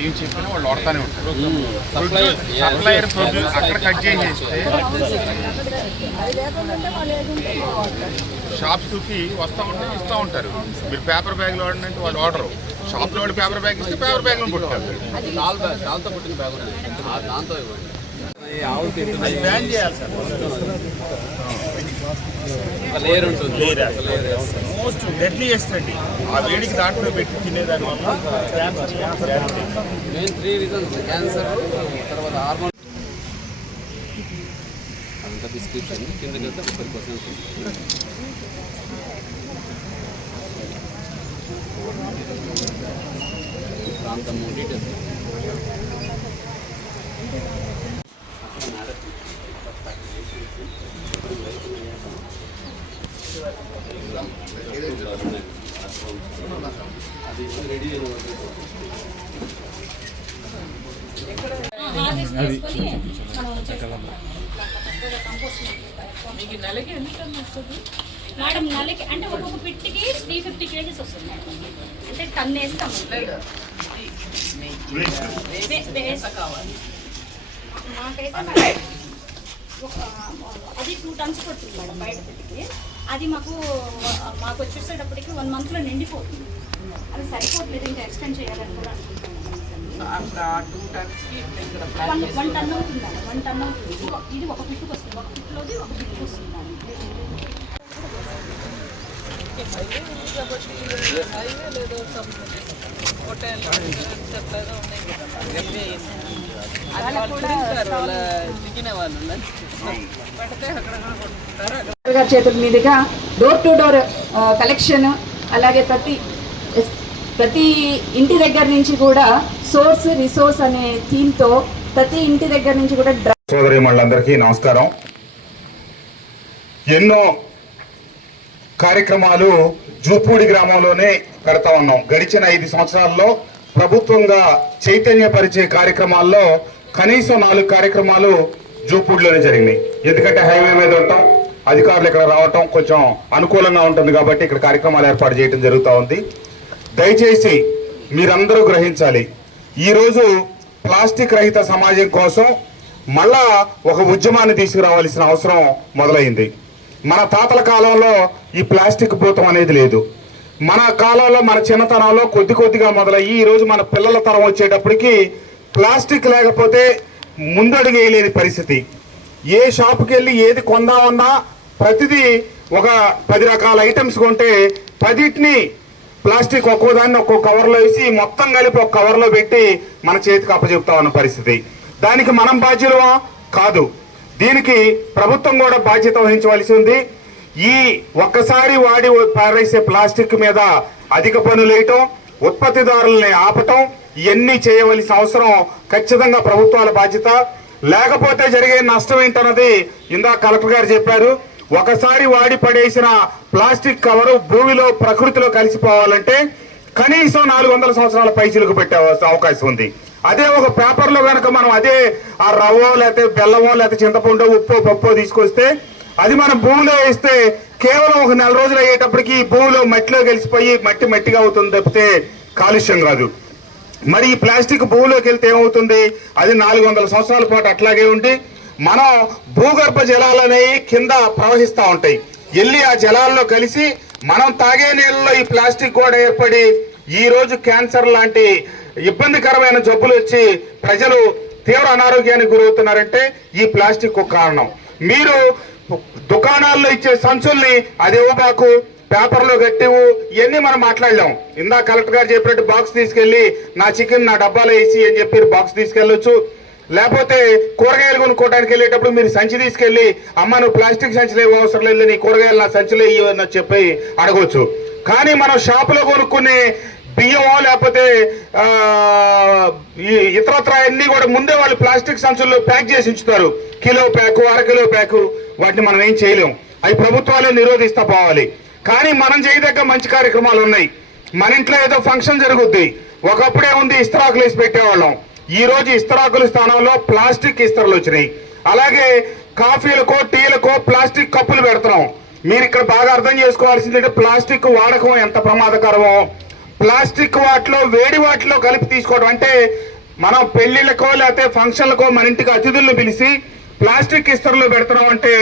ఏం చెప్పినా వాళ్ళు వాడుతూనే ఉంటారు. సప్లై సప్లయర్ ప్రొడ్యూస్ అక్కడ కట్ చేసేస్తే షాప్స్కి వస్తూ ఉంటే ఇస్తూ ఉంటారు. మీరు పేపర్ బ్యాగ్లు వాడినంటే వాళ్ళు ఆర్డరు షాప్లో వాడు పేపర్ బ్యాగ్ ఇస్తే పేపర్ బ్యాగ్లో బ్యాగ్ డాల్తో పుట్టిన బ్యాగ్ దాంతో లేయర్ ఉంటుంది మోస్ట్ డెడ్లీయెస్ట్ అండి ఆ వేడికి దాంట్లో పెట్టి తినేదాని వల్ల మెయిన్ త్రీ రీజన్స్ క్యాన్సర్ తర్వాత హార్మోన్ అంత డిస్క్రిప్షన్ కిందకి వెళ్తే ముప్పై పర్సెంట్ ప్రాంతం డీటెయిల్స్ అది రెడీ మీకు నెలకి ఎన్ని టన్నులు వస్తుంది మేడం నెలకి అంటే ఒక్కొక్క పిట్టికి త్రీ ఫిఫ్టీ కేజీస్ వస్తుంది మేడం. అంటే టన్ వేస్తాం. మాకైతే అది టూ టన్స్ పడుతుంది మేడం బయట పిట్టికి అది మాకు మాకు వచ్చేసేటప్పటికి వన్ మంత్లో నిండిపోతుంది. అది సరిపోతుంది ఇంకా ఎక్స్టెండ్ చేయాలని కూడా వన్ వన్ టన్ అవుతుంది మేడం వన్ టన్ అవుతుంది. ఇది ఒక- ఇది ఒక పిట్టుకు వస్తుంది ఒక పిట్టులోది ఒక పిట్టుకు వస్తుంది మేడం. గారి చేతుల మీదుగా డోర్ టు డోర్ కలెక్షన్ అలాగే ప్రతి ప్రతి ఇంటి దగ్గర నుంచి కూడా సోర్స్ రిసోర్స్ అనే థీమ్తో ప్రతి ఇంటి దగ్గర నుంచి కూడా సోదరి మళ్ళందరికీ నమస్కారం. ఎన్నో కార్యక్రమాలు జూపూడి గ్రామంలోనే పెడతా ఉన్నాం. గడిచిన ఐదు సంవత్సరాల్లో ప్రభుత్వంగా చైతన్యపరిచే కార్యక్రమాల్లో కనీసం నాలుగు కార్యక్రమాలు జూపూడిలోనే జరిగినాయి. ఎందుకంటే హైవే మీద ఉంటాం అధికారులు ఇక్కడ రావటం కొంచెం అనుకూలంగా ఉంటుంది కాబట్టి ఇక్కడ కార్యక్రమాలు ఏర్పాటు చేయడం జరుగుతూ ఉంది. దయచేసి మీరందరూ గ్రహించాలి ఈరోజు ప్లాస్టిక్ రహిత సమాజం కోసం మళ్ళా ఒక ఉద్యమాన్ని తీసుకురావాల్సిన అవసరం మొదలైంది. మన తాతల కాలంలో ఈ ప్లాస్టిక్ భూతం అనేది లేదు. మన కాలంలో మన చిన్నతనంలో కొద్ది కొద్దిగా మొదలయ్యి ఈరోజు మన పిల్లల తరం వచ్చేటప్పటికి ప్లాస్టిక్ లేకపోతే ముందడుగేయలేని పరిస్థితి. ఏ షాప్కి వెళ్ళి ఏది కొందామన్నా ప్రతిదీ ఒక పది రకాల ఐటమ్స్ కొంటే పదిటిని ప్లాస్టిక్ ఒక్కో దాన్ని ఒక్కో కవర్లో వేసి మొత్తం కలిపి ఒక కవర్లో పెట్టి మన చేతికి అప్పచెప్తా ఉన్న పరిస్థితి. దానికి మనం బాధ్యులమా? కాదు. దీనికి ప్రభుత్వం కూడా బాధ్యత వహించవలసి ఉంది. ఈ ఒక్కసారి వాడి పారేసే ప్లాస్టిక్ మీద అధిక పనులు వేయటం ఉత్పత్తిదారుల్ని ఆపటం ఇవన్నీ చేయవలసిన అవసరం ఖచ్చితంగా ప్రభుత్వాల బాధ్యత. లేకపోతే జరిగే నష్టం ఏంటన్నది ఇందా కలెక్టర్ గారు చెప్పారు. ఒకసారి వాడి పడేసిన ప్లాస్టిక్ కవరు భూమిలో ప్రకృతిలో కలిసిపోవాలంటే కనీసం నాలుగు వందల సంవత్సరాల పైచిలకు పెట్టే అవకాశం ఉంది. అదే ఒక పేపర్లో కనుక మనం అదే ఆ రవ్వో లేకపోతే బెల్లమో లేకపోతే చింతపండు ఉప్పు పప్పు తీసుకొస్తే అది మనం భూమిలో వేస్తే కేవలం ఒక నెల రోజులు అయ్యేటప్పటికి భూమిలో మట్టిలో కలిసిపోయి మట్టి మట్టిగా అవుతుంది తప్పితే కాలుష్యం కాదు మరి ఈ ప్లాస్టిక్ భూమిలోకి వెళ్తే ఏమవుతుంది? అది నాలుగు వందల సంవత్సరాల పాటు అట్లాగే ఉండి మనం భూగర్భ జలాలు అనేవి కింద ప్రవహిస్తూ ఉంటాయి. వెళ్ళి ఆ జలాల్లో కలిసి మనం తాగే నీళ్ళలో ఈ ప్లాస్టిక్ కూడా ఏర్పడి ఈ రోజు క్యాన్సర్ లాంటి ఇబ్బందికరమైన జబ్బులు వచ్చి ప్రజలు తీవ్ర అనారోగ్యానికి గురవుతున్నారంటే ఈ ప్లాస్టిక్ కారణం. మీరు దుకాణాల్లో ఇచ్చే సంచుల్ని అది ఇవ్వబాకు పేపర్లో కట్టివు ఇవన్నీ మనం మాట్లాడలేం. ఇందా కలెక్టర్ గారు చెప్పినట్టు బాక్స్ తీసుకెళ్ళి నా చికెన్ నా డబ్బాలో వేసి అని చెప్పి బాక్స్ తీసుకెళ్ళొచ్చు. లేకపోతే కూరగాయలు కొనుక్కోవడానికి వెళ్ళేటప్పుడు మీరు సంచి తీసుకెళ్ళి అమ్మ నువ్వు ప్లాస్టిక్ సంచులు ఏమో అవసరం లేదు నీ కూరగాయలు నా సంచులు ఇవ్వు చెప్పి అడగవచ్చు కానీ మనం షాపులో కొనుక్కునే బియ్యమో లేకపోతే ఈ ఇతరత్ర అన్ని కూడా ముందే వాళ్ళు ప్లాస్టిక్ సంచుల్లో ప్యాక్ చేసి ఉంచుతారు. కిలో ప్యాకు అర కిలో ప్యాకు వాటిని మనం ఏం చేయలేం. అవి ప్రభుత్వాలే నిరోధిస్తా పోవాలి. కానీ మనం చేయదగ్గ మంచి కార్యక్రమాలు ఉన్నాయి. మన ఇంట్లో ఏదో ఫంక్షన్ జరుగుద్ది. ఒకప్పుడే ఉంది ఇస్తరాకులు వేసి పెట్టేవాళ్ళం. ఈ రోజు ఇస్తరాకుల స్థానంలో ప్లాస్టిక్ ఇస్తరాలు వచ్చినాయి. అలాగే కాఫీలకో టీలకో ప్లాస్టిక్ కప్పులు పెడుతున్నాం. మీరు ఇక్కడ బాగా అర్థం చేసుకోవాల్సిందంటే ప్లాస్టిక్ వాడకం ఎంత ప్రమాదకరమో. ప్లాస్టిక్ వాటిలో వేడి వాటిలో కలిపి తీసుకోవడం. అంటే మనం పెళ్ళిళ్ళకో లేకపోతే ఫంక్షన్లకో మన ఇంటికి అతిథులను పిలిచి ప్లాస్టిక్ ఇస్తరులు పెడతాం అంటే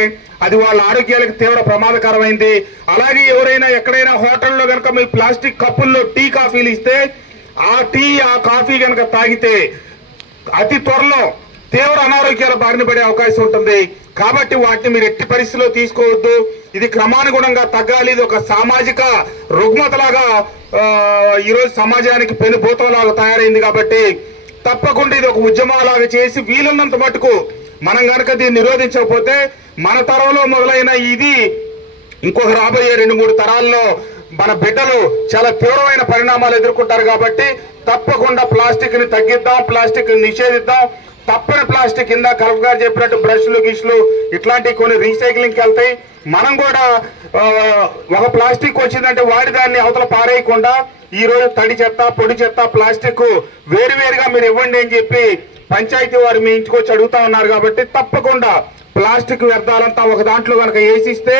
అది వాళ్ళ ఆరోగ్యాలకు తీవ్ర ప్రమాదకరమైంది. అలాగే ఎవరైనా ఎక్కడైనా హోటల్లో కనుక మీ ప్లాస్టిక్ కప్పుల్లో టీ కాఫీలు ఇస్తే ఆ టీ ఆ కాఫీ కనుక తాగితే అతి త్వరలో తీవ్ర అనారోగ్యాల బారిన పడే అవకాశం ఉంటుంది. కాబట్టి వాటిని మీరు ఎట్టి పరిస్థితిలో తీసుకోవద్దు. ఇది క్రమానుగుణంగా తగ్గాలి. ఇది ఒక సామాజిక రుగ్మతలాగా ఈరోజు సమాజానికి పెనుభూతంలాగా తయారైంది కాబట్టి తప్పకుండా ఇది ఒక ఉద్యమాలాగా చేసి వీలున్నంత మటుకు మనం కనుక దీన్ని నిరోధించకపోతే మన తరంలో మొదలైన ఇది ఇంకొక రాబోయే రెండు మూడు తరాల్లో మన బిడ్డలు చాలా తీవ్రమైన పరిణామాలు ఎదుర్కొంటారు కాబట్టి తప్పకుండా ప్లాస్టిక్ని తగ్గిద్దాం ప్లాస్టిక్ నిషేధిద్దాం. తప్పని ప్లాస్టిక్ కింద కలెక్టర్ గారు చెప్పినట్టు బ్రష్లు గిష్లు ఇట్లాంటివి కొన్ని రీసైక్లింగ్కి వెళ్తాయి. మనం కూడా ఒక ప్లాస్టిక్ వచ్చిందంటే వాడి దాన్ని అవతల పారేయకుండా ఈ రోజు తడి చెత్త పొడి చెత్త ప్లాస్టిక్ వేరువేరుగా మీరు ఇవ్వండి అని చెప్పి పంచాయతీ వారు మీ ఇంటికి వచ్చి అడుగుతా ఉన్నారు కాబట్టి తప్పకుండా ప్లాస్టిక్ వ్యర్థాలంతా ఒక దాంట్లో కనుక వేసిస్తే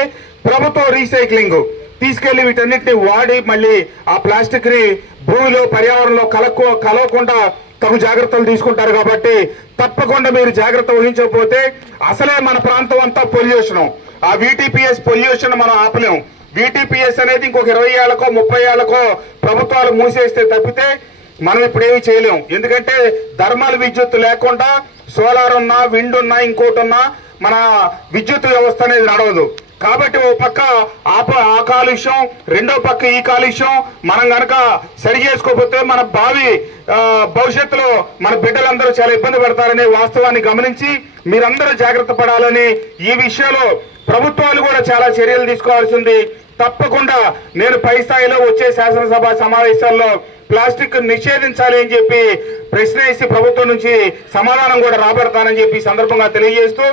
ప్రభుత్వం రీసైక్లింగ్ తీసుకెళ్ళి వీటన్నిటిని వాడి మళ్ళీ ఆ ప్లాస్టిక్ని భూమిలో పర్యావరణంలో కలక్కు కలవకుండా తగు జాగ్రత్తలు తీసుకుంటారు కాబట్టి తప్పకుండా మీరు జాగ్రత్త వహించకపోతే అసలే మన ప్రాంతం అంతా పొల్యూషన్. ఆ వీటీపీఎస్ పొల్యూషన్ మనం ఆపలేం వీటీపీఎస్ అనేది ఇంకొక ఇరవై ఏళ్ళకో ముప్పై ఏళ్ళకో ప్రభుత్వాలు మూసేస్తే తప్పితే మనం ఇప్పుడు ఏమి చేయలేం ఎందుకంటే ధర్మాల విద్యుత్ లేకుండా సోలార్ ఉన్నా విండ్ ఉన్నా ఇంకోటి ఉన్నా మన విద్యుత్ వ్యవస్థ అనేది నడవదు. కాబట్టి ఓ పక్క ఆ ఆ కాలుష్యం రెండో పక్క ఈ కాలుష్యం. మనం కనుక సరి చేసుకోకపోతే మన భావి భవిష్యత్తులో మన బిడ్డలందరూ చాలా ఇబ్బంది పడతారనే వాస్తవాన్ని గమనించి మీరందరూ జాగ్రత్త పడాలని ఈ విషయంలో ప్రభుత్వాలు కూడా చాలా చర్యలు తీసుకోవాల్సింది. తప్పకుండా నేను పై స్థాయిలో వచ్చే శాసనసభ సమావేశాల్లో ప్లాస్టిక్ నిషేధించాలి అని చెప్పి ప్రశ్న వేసి ప్రభుత్వం నుంచి సమాధానం కూడా రాబడతానని చెప్పి సందర్భంగా తెలియజేస్తూ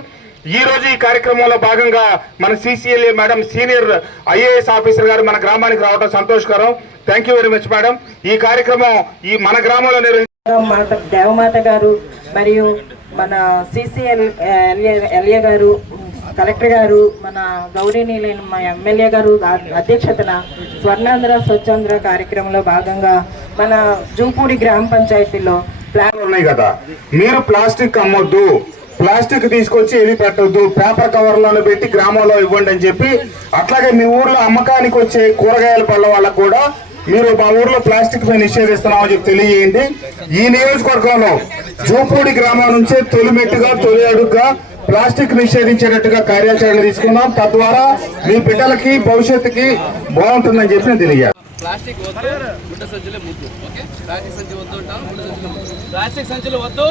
ఈ రోజు ఈ కార్యక్రమంలో భాగంగా మన CCLA madam senior IAS officer గారు మన గ్రామానికి రావడం సంతోషకరం. Thank you very much madam ఈ కార్యక్రమం ఈ మన గ్రామంలో నిర్వహించ మాత దేవమాత గారు మరియు మన సిసిఎల్ ఎల్ఏ గారు కలెక్టర్ గారు మన గౌరీనీలైన మా ఎమ్మెల్యే గారు అధ్యక్షతన స్వర్ణాంధ్ర స్వచ్ఛాంధ్ర కార్యక్రమంలో భాగంగా మన జూపూడి గ్రామ పంచాయతీలో ప్లాన్ ఉన్నాయి కదా. మీరు ప్లాస్టిక్ అమ్మొద్దు. ప్లాస్టిక్ తీసుకొచ్చి ఏది పెట్టద్దు. పేపర్ కవర్లను పెట్టి గ్రామంలో ఇవ్వండి అని చెప్పి అట్లాగే మీ ఊర్లో అమ్మకానికి వచ్చే కూరగాయల పళ్ళ వాళ్ళకు కూడా మీరు మా ఊర్లో ప్లాస్టిక్ పై నిషేధిస్తున్నామని చెప్పి తెలియజేయండి. ఈ నియోజకవర్గంలో జూపూడి గ్రామం నుంచే తొలిమెట్టుగా తొలి అడుగుగా ప్లాస్టిక్ నిషేధించేటట్టుగా కార్యాచరణ తీసుకున్నాం. తద్వారా మీ బిడ్డలకి భవిష్యత్తుకి బాగుంటుందని చెప్పి నేను ప్లాస్టిక్ వద్దు గుడ్డ సంచులే ముద్దు. ఓకే? ప్లాస్టిక్ సంచి వద్దు అంటాను గుడ్డ సంచులే ముద్దు. ప్లాస్టిక్ సంచులు వద్దు.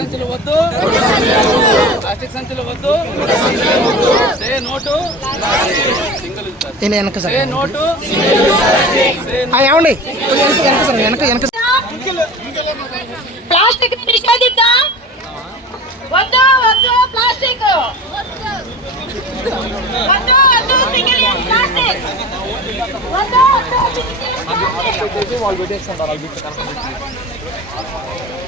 సంచులు వద్దు. ప్లాస్టిక్ సంచులు వద్దు. Say no to. వెనక సార్ సే నోటు. ఏమండి వెనక వెనక సార్ వెనక వెనక ప్లాస్టిక్ నిషేధిద్దాం. వద్దు వద్దు ప్లాస్టిక్. వద్దు వద్దు సింగిల్ యూజ్ ప్లాస్టిక్. వద్దు వద్దు సింగిల్ యూజ్ ప్లాస్టిక్. 分かる。